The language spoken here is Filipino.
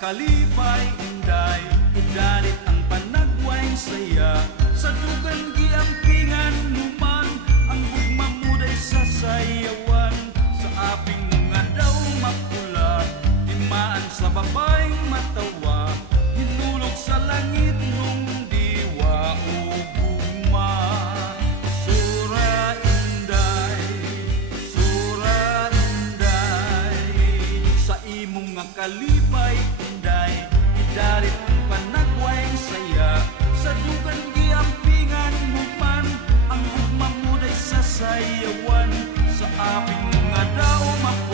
kalipay inday, idalit ang panagwaing saya. Sa dugan giampingan numan, ang gugma mo day sasayawan. Sa aping mga daw mapula, timaan sa babaeng matawa, hinulog sa langit nung diwa o gugma. Sura inday, sa imong nga kalipay inday, idalit ang panagwaing saya. Sa dugan giampingan mo man, ang gugma mo day sasayawan. Sa aping mga daw mapula,